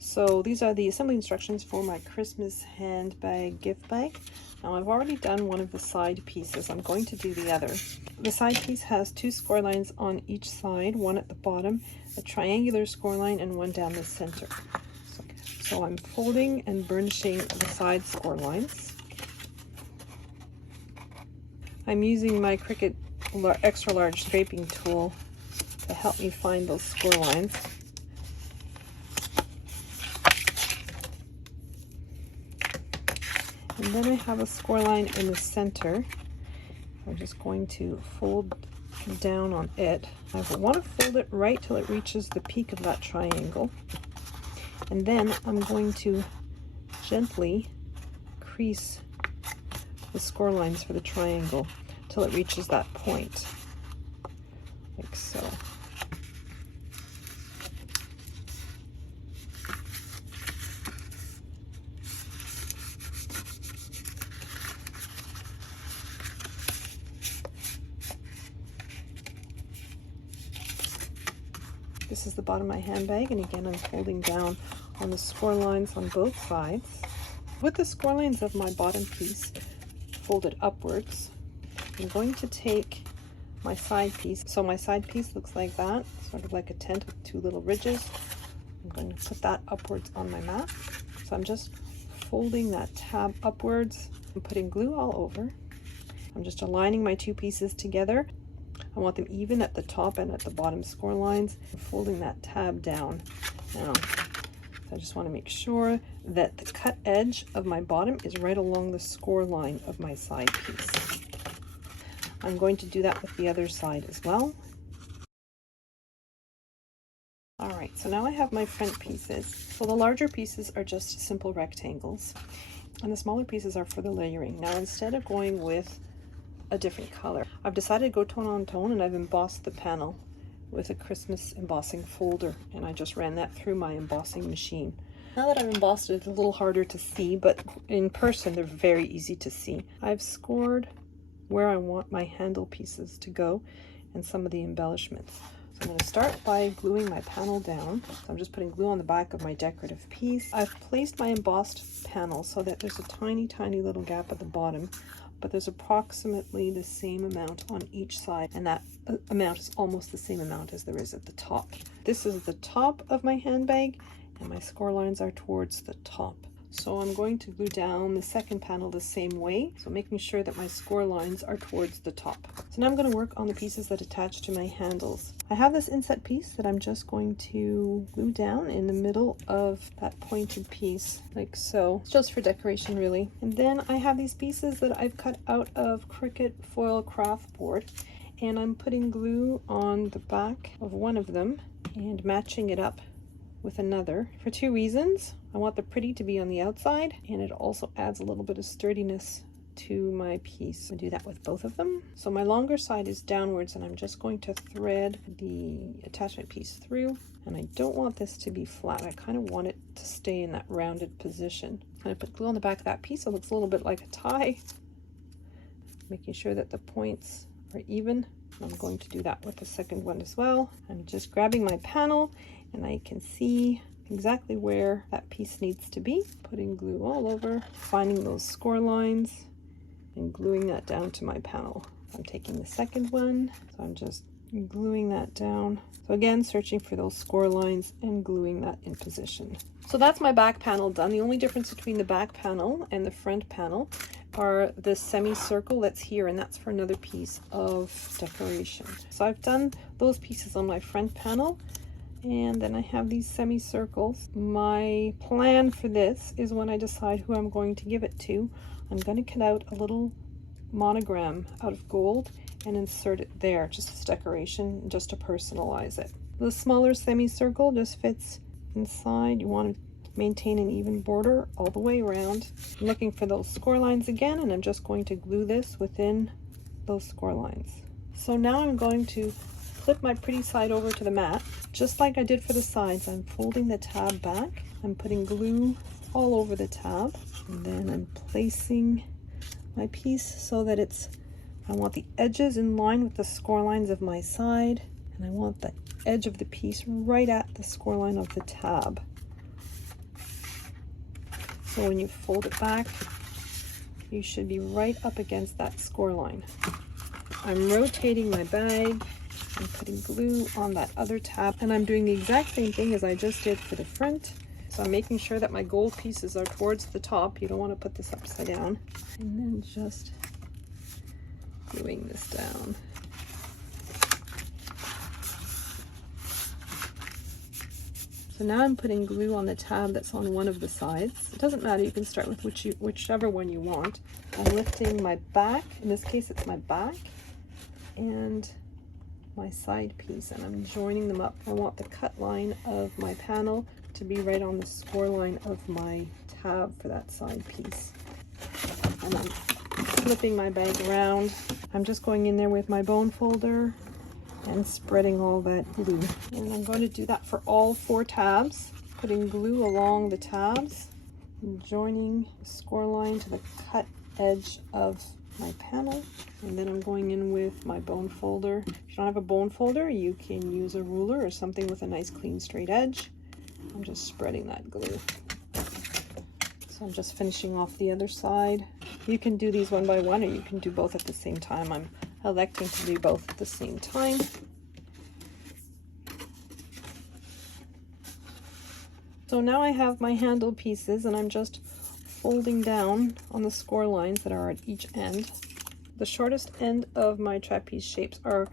So these are the assembly instructions for my Christmas handbag gift bag. Now I've already done one of the side pieces. I'm going to do the other. The side piece has 2 score lines on each side, one at the bottom, a triangular score line, and one down the center. So I'm folding and burnishing the side score lines. I'm using my Cricut extra large scraping tool to help me find those score lines. And then I have a score line in the center. I'm just going to fold down on it. I want to fold it right till it reaches the peak of that triangle. And then I'm going to gently crease the score lines for the triangle till it reaches that point, like so. This is the bottom of my handbag, and again I'm folding down on the score lines on both sides. With the score lines of my bottom piece folded upwards, I'm going to take my side piece. So my side piece looks like that, sort of like a tent with 2 little ridges. I'm going to put that upwards on my mat. So I'm just folding that tab upwards and putting glue all over. I'm just aligning my 2 pieces together. I want them even at the top and at the bottom score lines. I'm folding that tab down now. So I just want to make sure that the cut edge of my bottom is right along the score line of my side piece. I'm going to do that with the other side as well. All right, so now I have my front pieces. So the larger pieces are just simple rectangles, and the smaller pieces are for the layering. Now instead of going with a different color, I've decided to go tone on tone, and I've embossed the panel with a Christmas embossing folder, and I just ran that through my embossing machine. Now that I've embossed it, it's a little harder to see, but in person they're very easy to see. I've scored where I want my handle pieces to go and some of the embellishments. So I'm going to start by gluing my panel down. So I'm just putting glue on the back of my decorative piece. I've placed my embossed panel so that there's a tiny little gap at the bottom, but there's approximately the same amount on each side, and that amount is almost the same amount as there is at the top. This is the top of my handbag, and my score lines are towards the top. So I'm going to glue down the second panel the same way, so making sure that my score lines are towards the top. So now I'm going to work on the pieces that attach to my handles. I have this inset piece that I'm just going to glue down in the middle of that pointed piece, like so. It's just for decoration, really. And then I have these pieces that I've cut out of Cricut foil craft board, and I'm putting glue on the back of one of them and matching it up with another for 2 reasons. I want the pretty to be on the outside, and it also adds a little bit of sturdiness to my piece. I'll do that with both of them. So my longer side is downwards, and I'm just going to thread the attachment piece through, and I don't want this to be flat. I kind of want it to stay in that rounded position. I put glue on the back of that piece so it looks a little bit like a tie, making sure that the points are even. I'm going to do that with the second one as well. I'm just grabbing my panel, and I can see exactly where that piece needs to be. Putting glue all over, finding those score lines, and gluing that down to my panel. I'm taking the second one, so I'm just gluing that down. So again, searching for those score lines and gluing that in position. So that's my back panel done. The only difference between the back panel and the front panel are the semicircle that's here, and that's for another piece of decoration. So I've done those pieces on my front panel, and then I have these semicircles. My plan for this is when I decide who I'm going to give it to, I'm going to cut out a little monogram out of gold and insert it there, just as decoration, just to personalize it. The smaller semicircle just fits inside. You want to maintain an even border all the way around. I'm looking for those score lines again, and I'm just going to glue this within those score lines. So now I'm going to flip my pretty side over to the mat. Just like I did for the sides, I'm folding the tab back. I'm putting glue all over the tab, and then I'm placing my piece so that I want the edges in line with the score lines of my side, and I want the edge of the piece right at the score line of the tab. So when you fold it back, you should be right up against that score line. I'm rotating my bag. I'm putting glue on that other tab, and I'm doing the exact same thing as I just did for the front. So I'm making sure that my gold pieces are towards the top. You don't want to put this upside down. And then just gluing this down. So now I'm putting glue on the tab that's on one of the sides. It doesn't matter, you can start with whichever one you want. I'm lifting my back, in this case it's my back, and my side piece, and I'm joining them up. I want the cut line of my panel to be right on the score line of my tab for that side piece. And I'm flipping my bag around. I'm just going in there with my bone folder and spreading all that glue. And I'm going to do that for all 4 tabs, putting glue along the tabs and joining the score line to the cut edge of my panel. And then I'm going in with my bone folder. If you don't have a bone folder, you can use a ruler or something with a nice clean straight edge. I'm just spreading that glue. So I'm just finishing off the other side. You can do these one by one, or you can do both at the same time. I'm electing to do both at the same time. So now I have my handle pieces, and I'm just folding down on the score lines that are at each end. The shortest end of my trapeze shapes are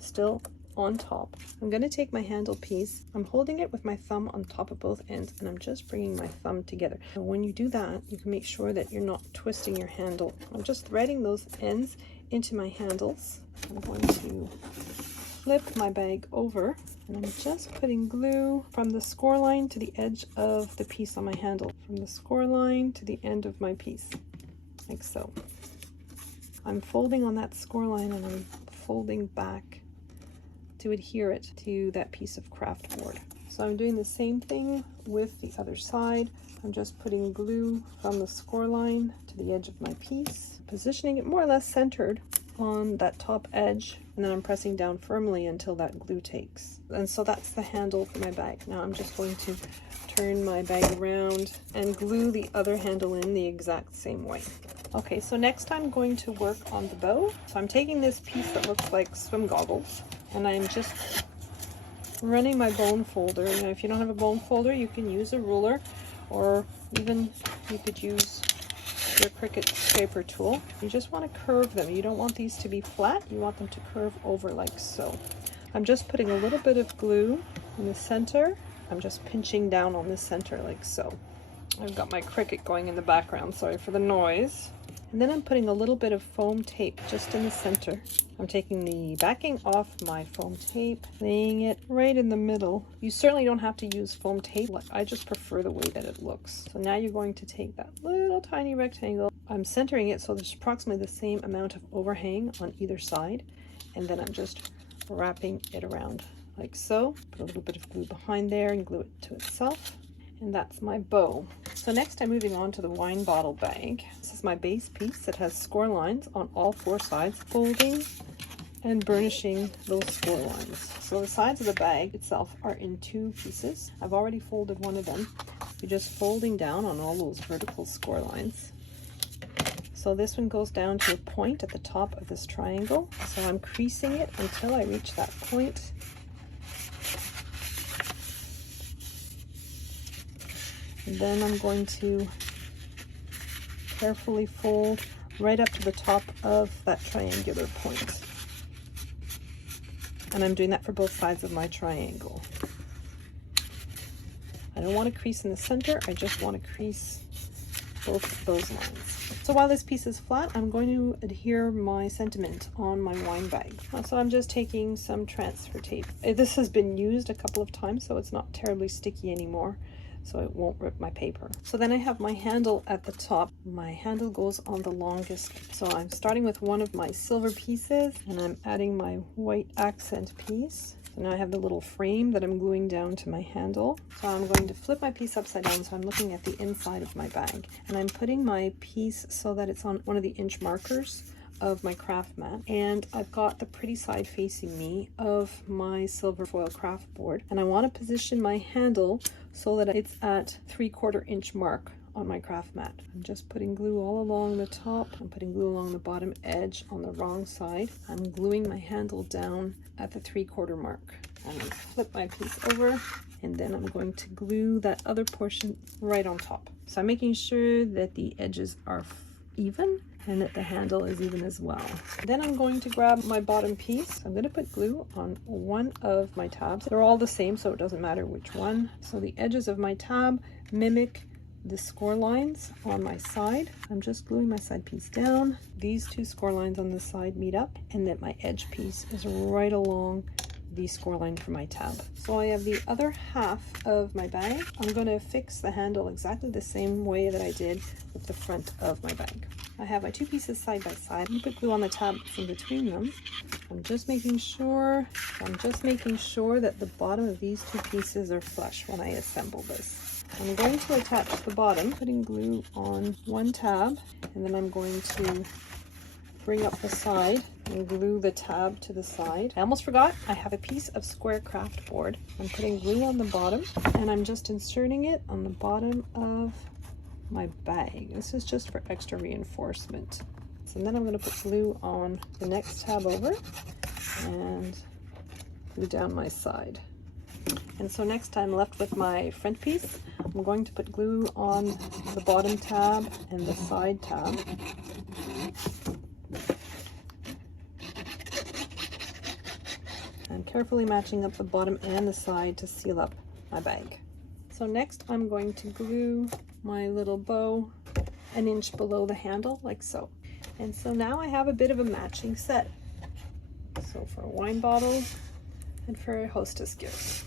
still on top. I'm going to take my handle piece, I'm holding it with my thumb on top of both ends, and I'm just bringing my thumb together. And when you do that, you can make sure that you're not twisting your handle. I'm just threading those ends into my handles. I'm going to flip my bag over, and I'm just putting glue from the score line to the edge of the piece on my handle, from the score line to the end of my piece, like so. I'm folding on that score line, and I'm folding back to adhere it to that piece of craft board. So I'm doing the same thing with the other side. I'm just putting glue from the score line to the edge of my piece, positioning it more or less centered on that top edge, and then I'm pressing down firmly until that glue takes. And so that's the handle for my bag. Now I'm just going to turn my bag around and glue the other handle in the exact same way. Okay, so next I'm going to work on the bow. So I'm taking this piece that looks like swim goggles, and I'm just running my bone folder. Now, if you don't have a bone folder, you can use a ruler, or even you could use your Cricut scraper tool. You just want to curve them. You don't want these to be flat. You want them to curve over like so. I'm just putting a little bit of glue in the center. I'm just pinching down on the center like so. I've got my Cricut going in the background, sorry for the noise. And then I'm putting a little bit of foam tape just in the center. I'm taking the backing off my foam tape, laying it right in the middle. You certainly don't have to use foam tape. I just prefer the way that it looks. So now you're going to take that little tiny rectangle. I'm centering it so there's approximately the same amount of overhang on either side. And then I'm just wrapping it around like so. Put a little bit of glue behind there and glue it to itself. And that's my bow. So next I'm moving on to the wine bottle bag. This is my base piece that has score lines on all 4 sides, folding and burnishing those score lines. So the sides of the bag itself are in 2 pieces. I've already folded one of them. You're just folding down on all those vertical score lines. So this one goes down to a point at the top of this triangle. So I'm creasing it until I reach that point. And then I'm going to carefully fold right up to the top of that triangular point. And I'm doing that for both sides of my triangle. I don't want to crease in the center, I just want to crease both of those lines. So while this piece is flat, I'm going to adhere my sentiment on my wine bag. So I'm just taking some transfer tape. This has been used a couple of times, so it's not terribly sticky anymore, so it won't rip my paper. So then I have my handle at the top. My handle goes on the longest. So I'm starting with one of my silver pieces, and I'm adding my white accent piece. So now I have the little frame that I'm gluing down to my handle. So I'm going to flip my piece upside down, so I'm looking at the inside of my bag. And I'm putting my piece so that it's on one of the inch markers of my craft mat, and I've got the pretty side facing me of my silver foil craft board, and I want to position my handle so that it's at 3/4 inch mark on my craft mat. I'm just putting glue all along the top. I'm putting glue along the bottom edge on the wrong side. I'm gluing my handle down at the 3/4 mark. I'm going to flip my piece over, and then I'm going to glue that other portion right on top. So I'm making sure that the edges are even and that the handle is even as well. Then I'm going to grab my bottom piece. I'm going to put glue on one of my tabs. They're all the same, so it doesn't matter which one. So the edges of my tab mimic the score lines on my side. I'm just gluing my side piece down. These two score lines on the side meet up, and then my edge piece is right along the score line for my tab. So I have the other half of my bag. I'm going to fix the handle exactly the same way that I did with the front of my bag. I have my two pieces side by side. I'm going to put glue on the tabs in between them. I'm just making sure that the bottom of these two pieces are flush when I assemble this. I'm going to attach the bottom, putting glue on one tab, and then I'm going to bring up the side and glue the tab to the side. I almost forgot, I have a piece of square craft board. I'm putting glue on the bottom, and I'm just inserting it on the bottom of my bag. This is just for extra reinforcement. So then I'm going to put glue on the next tab over and glue down my side. And so next I'm left with my front piece. I'm going to put glue on the bottom tab and the side tab. I'm carefully matching up the bottom and the side to seal up my bag. So next I'm going to glue my little bow an inch below the handle, like so. And so now I have a bit of a matching set. So for a wine bottle and for a hostess gift.